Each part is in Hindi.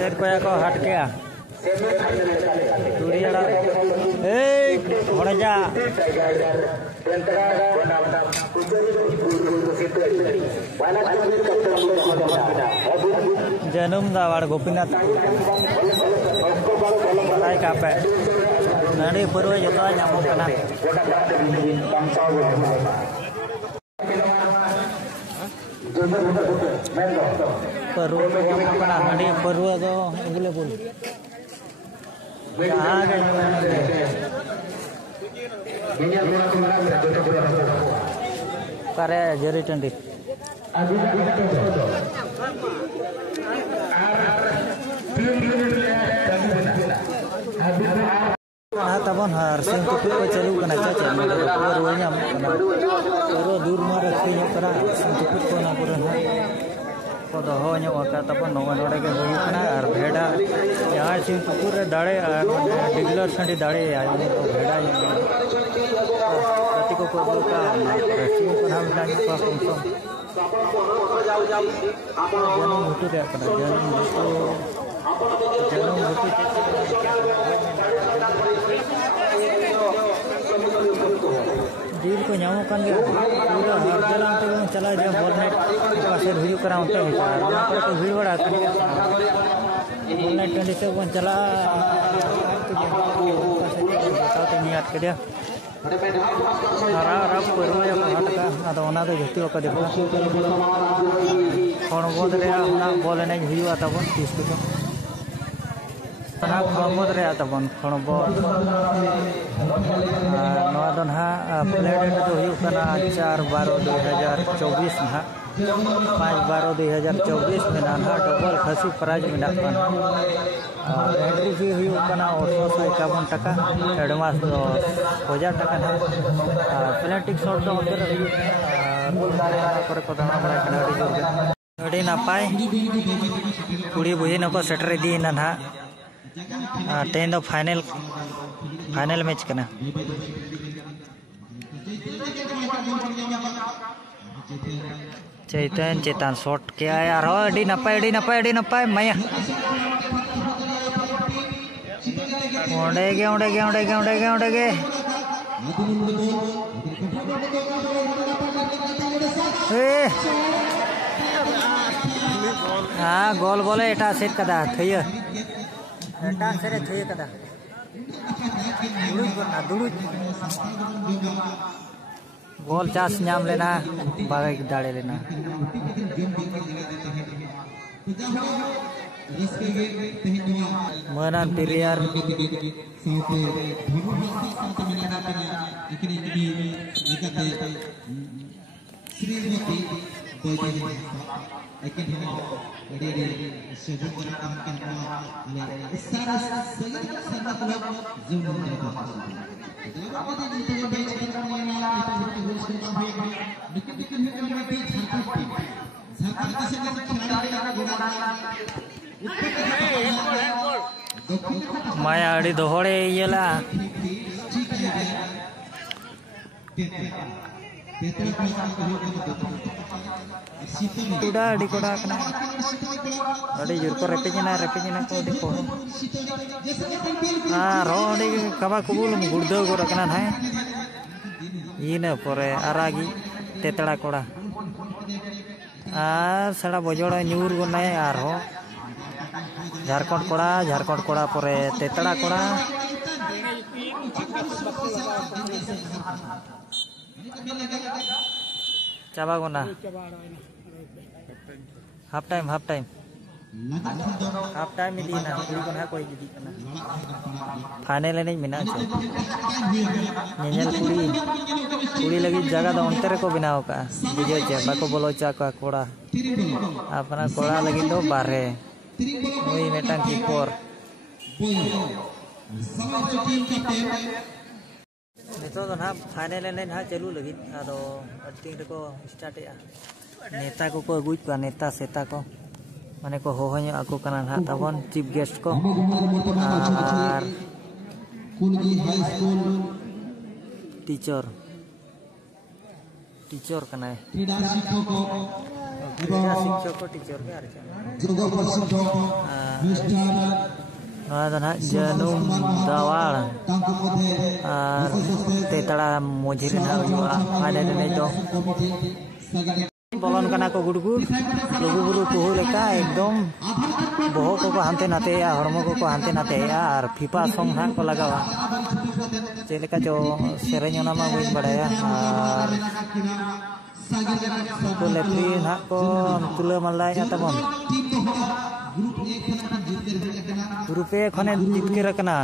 Set ko ako hat kaya. Turi ada. Hoda ja. Janum dawar Gopinath. Ay kape. Nadi perlu jodoh nyamuk kena. Perlu kena. Nadi perlu itu boleh pun. Jangan karya jari cantik. Tabon harus untuk kita cari kena caca, barunya baru dur marah kini kena untuk kita nak kurang. Kalau hanya waktu tabon orang orang ke bui kena arbeda, yang sih untuk dare, regular sandi dare ya, ini arbeda yang ketika kau buka, resi pun ham lagi kau konsum. Jangan mutu dia kena, jangan mutu. Deal को न्यामों kan dia, पूरा हर जगह पे वो चला जाए बॉलनेट पासे वीडियो कराऊंते हैं यार, वहाँ पर तो वीडियो बड़ा करने बॉलनेट 20 से वो चला तो पासे बताते नहीं याद कर दिया, हरा पर वो या बाहर का आता होना तो जुटी वक्त देखो, कौन बोल रहे हैं ना बॉलनेट वीडियो आता बन 30 को Tanah Muhammad Rea Tabon Konobo Noadon ha Pleded to you kana 4 12 2024 nah 5 12 2024 में नाना डबल खसी प्राइज में नापन एंट्री फी हुई kana 851 टका एडवांस 1000 टका ना प्लेटिक शॉट तो उधर पर को दाना बड़ा kana अड़ी नापाय कुड़ी बुझी नको सेटर दी ना तेन दो फाइनल मैच करना चैतन चेतान शॉट क्या यार हो अड़ी नपाय माया ओंडे हाँ गोल बोले एटा सेट कदा थैया एटा सेरे थैया कदा दुलुज गोल चास नाम लेना बागे दाड़े लेना मनान प्लेयर माया अड़ी दोहरे येला udah di koda kena ada jurko repinya ko di ko ro di kaba kubul gurdo koda kena hai ina pore aragi tetela koda sada bojora nyur gonai arho Jharkhand कोड़ा परे तेतड़ा कोड़ा चाबा गोना half time ini na kuri kon ha koi jadi kana final नहीं मिना छे नेनेल कुड़ी लगी जगह द अंतर को बनाव का बुझे छे बाको बोलो चा का कोड़ा अपना कोड़ा लगी दो बारे ओई मेटान कीपर नितो तो ना फाइनल ने ना चालू लगी आदो अटिंग को स्टार्ट या नेता को अगुज का नेता सेता को माने को होहन्य आको कना ना तबन चीफ गेस्ट को आर कुलगी हाई स्कूल टीचर कना क्रीडा शिक्षक क्रीडा शिक्षक को टीचर के जनूम दावाल तेतड़ा मोजिर फाइनल दो बोलन कना को गुड़गुड़ लुगु बुरु कुहू लेका एकदम बोहो को हानते नाते हरमो को हानते नाते और फीफा सॉन्ग ना को लगावा चेलेका जो सेरेंज ओना मा बुझ बड़ाया और को लेफ्री ना को तुले मल्लाय तबन ग्रुप ए खने जितके रखना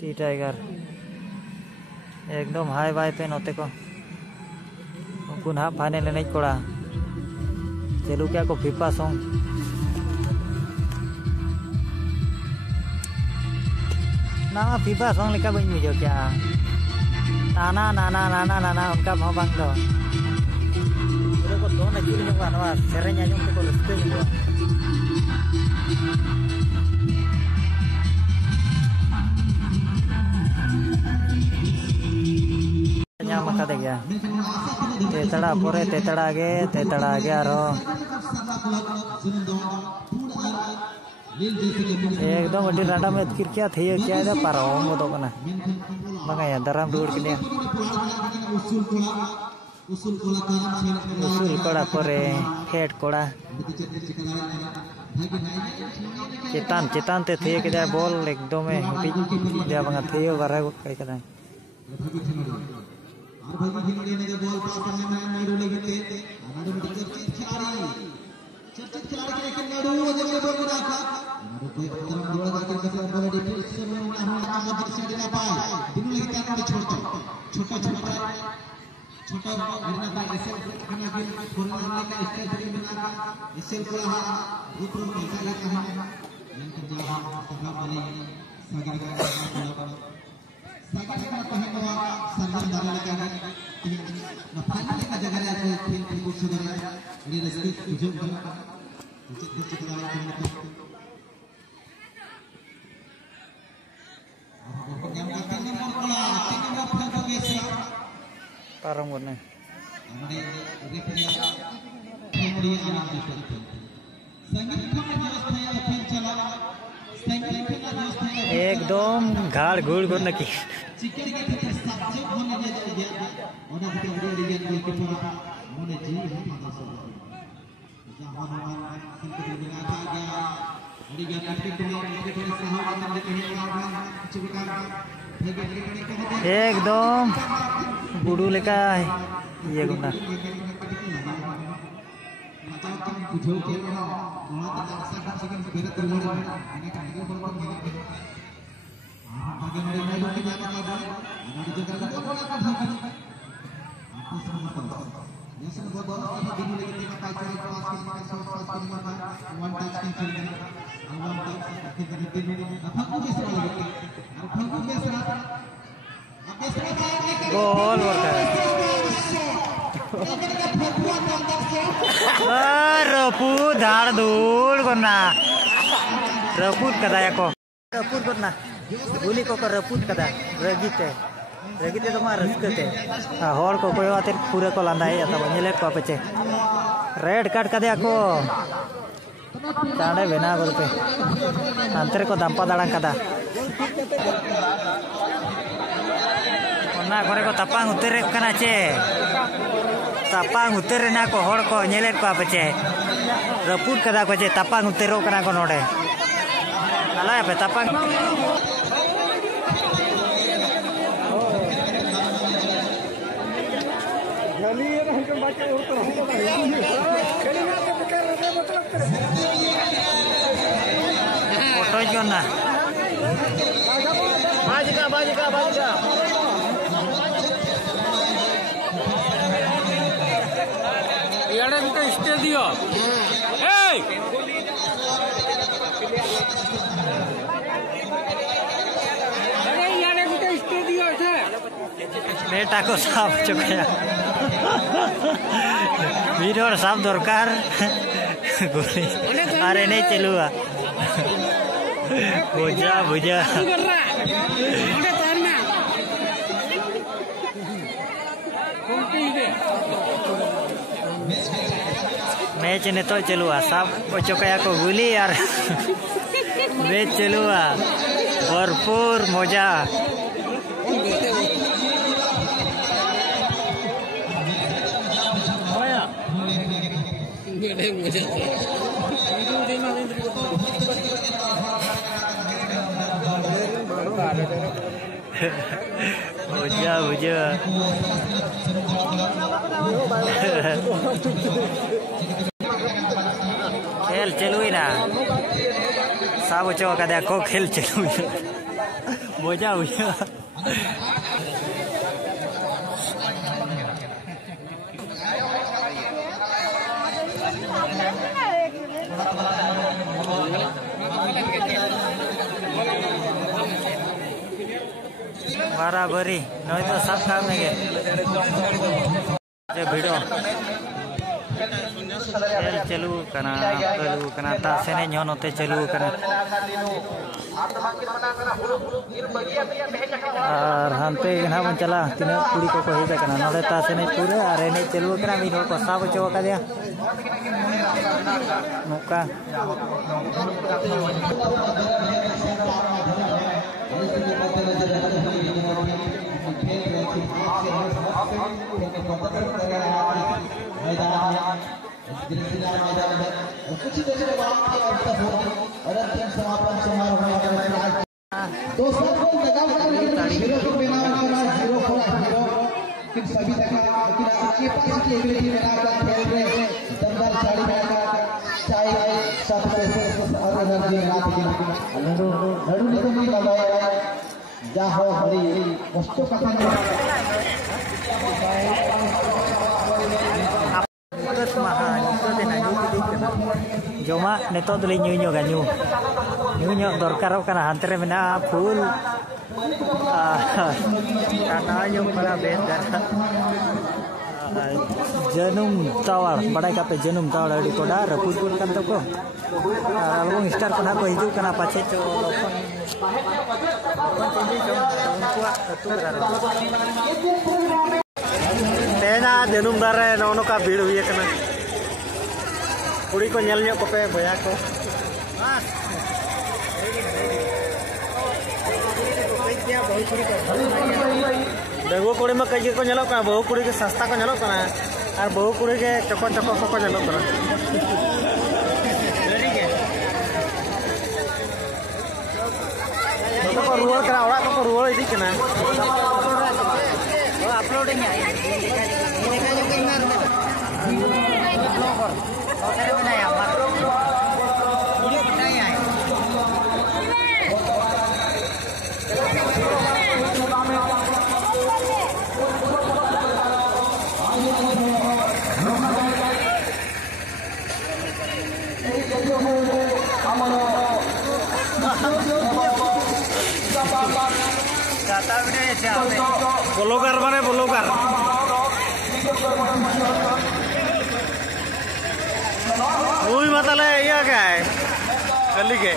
टी टाइगर एकदम हाई बाई पे नोते को उनको ना फाइनल नहीं कोड़ा चलू क्या को फीफा सॉन्ग ना फीफा सॉन्ग लेका बन मुझे क्या नाना नाना नाना नाना उनका भाव बांग दो पूरे को दोनों अचूर ᱧᱚᱜᱼᱟ ᱱᱚᱣᱟ ᱥᱮᱨᱮᱧ ᱟᱸᱡᱚᱢ ᱛᱮᱠᱚ ᱨᱟᱹᱥᱠᱟᱹ ᱧᱚᱜᱼᱟ ᱧᱟᱢ ᱟᱠᱟᱫᱮ ᱜᱮᱭᱟ तेतड़ा पोरे तेतड़ा आगे आरो एकदम अड़ी राडा में अतकिर क्या थे क्या है पारम दो कना बगाया दराम रुड़ के लिए उसूल कोड़ा पोरे फेट कोड़ा चेतान चेतान ते थे के बॉल एकदम dia banga theo bara kai kada parang warna एकदम घाड़ घूड़ घूर नकी एकदम बुडू लेका ये गुना गोल रपूद धाड़ धूड़ करना रपूद कदा को रपूद करना गुली को रपूद कदा रगीते रगीते तो मार रस्कते हर को कोई आते पूरे को लांदाई आता बनेले को पचे रेड कार्ड कदे को चांडे बेना बोलते अंतर को दंपा दाड़ा कदा ना करे को तपांग उतरे कना चे तपांग उतरे ना को हर को नेले को पचे रपूद कदा को चे तपांग उतरो कना को नोडे अला पे तपांग गली रे हम बाटे और तो फोटो जो ना बाजिका यारे बिटा स्टे दियो ए अरे यारे बिटा स्टे दियो था बेटा को साफ चुकाया वीडियो साफ दरकार गोली अरे नहीं चलूगा बुझा मैच ने तो चलुआ सब चौकया को गुली यार मैच चलुआ भरपूर मजा मजा मजा खेल चलुई ना सब चौका को खेल चलुई मजा मजा बराबरी नहीं तो सब काम में भिड़ो खेल चलू कना तासेने नोते चलू कना और हानते ना बन चला तीना कुड़ी को हेजा कना नोते तासेने पूरे और एने चलू कना मी को साब चोका दिया नोका कुछ ही देर बाद और अंतिम समापन समारोह में दो सबको लगाव करने जीरो को बिना जीरो को जीरो किन सभी तक के पास की एबिलिटी में ना खेल रहे दमदार साड़ी में चाहे साथ पैसे और एनर्जी में आते हैं लड़ू ने तो नहीं लगाया जा हो हरी वस्तु कथा Joma neto tulis nyu ganyu dorkaro kana hantere mena full karena nyu para beda Janum Tower badai kape Janum Tower di koda raput kan to ko album star kana ko hiju kana pache cho तेना जनूम दारे नौनो का भीड़ हुई है कना कुड़ी को ñel ñok पे भया को देखो कुड़ी में कई को ñelo का बहु कुड़ी के सस्ता को ñelo कना और बहु कुड़ी के चको चको को ñelo कना तो को रुआ करा ओड़ा को रुआ इदी कना अपलोडिंग है ये देखा जो कहीं मार में होटल में नहीं आया वीडियो बनाई है ब्लॉगर माने ब्लॉगर वही मतलब ये क्या है गली के